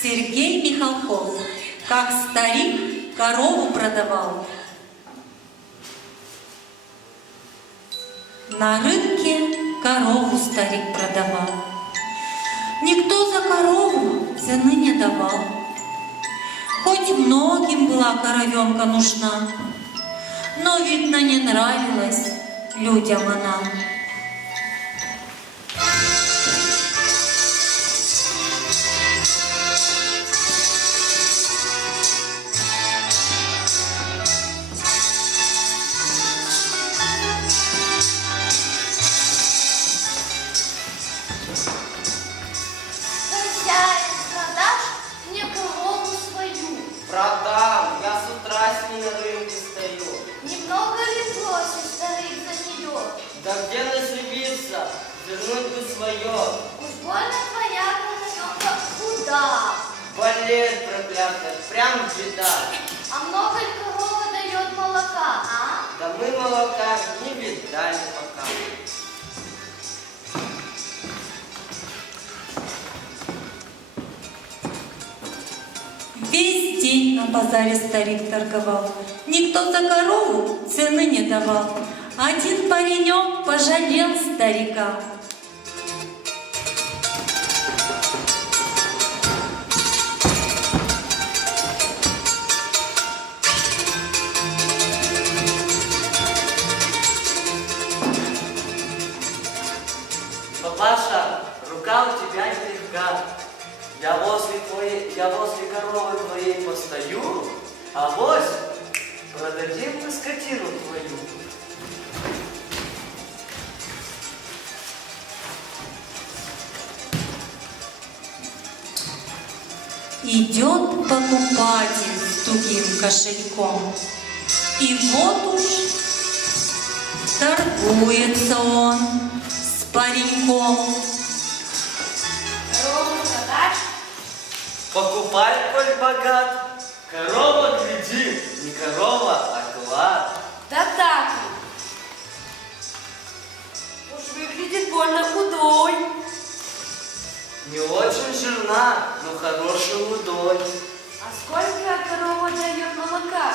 Сергей Михалков, как старик корову продавал. На рынке корову старик продавал. Никто за корову цены не давал. Хоть многим была коровенка нужна, но, видно, не нравилась людям она. Продам, я с утра с ней на рынке стою. Немного ли просишь, старик, за нее? Да где насибиться, вернуть бы свое. Уж больно твоя коровенка худа. Болеет проклятая, прям беда. А много ли корова дает молока, а? Да мы молока не видали пока. Весь день на базаре старик торговал. Никто за корову цены не давал. Один паренек пожалел старика. Папаша, рука у тебя нелегка. Я возле коровы твоей постою, а вось продадим мы скотину твою. Идет покупатель с тугим кошельком, и вот уж торгуется он с пареньком. Корову продашь? Покупай, коль богат, корова, гляди, не корова, а клад. Да так. Уж выглядит больно худой. Не очень жирна, но хороший худой. А сколько корова дает молока?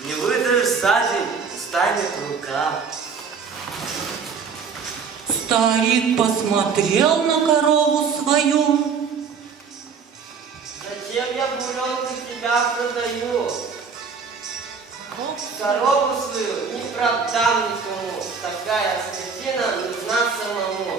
Не выдаешь за день, станет рука. Старик посмотрел на корову свою. Зачем я буренка тебя продаю? Корову свою не продам никому. Такая скотина нужна самому.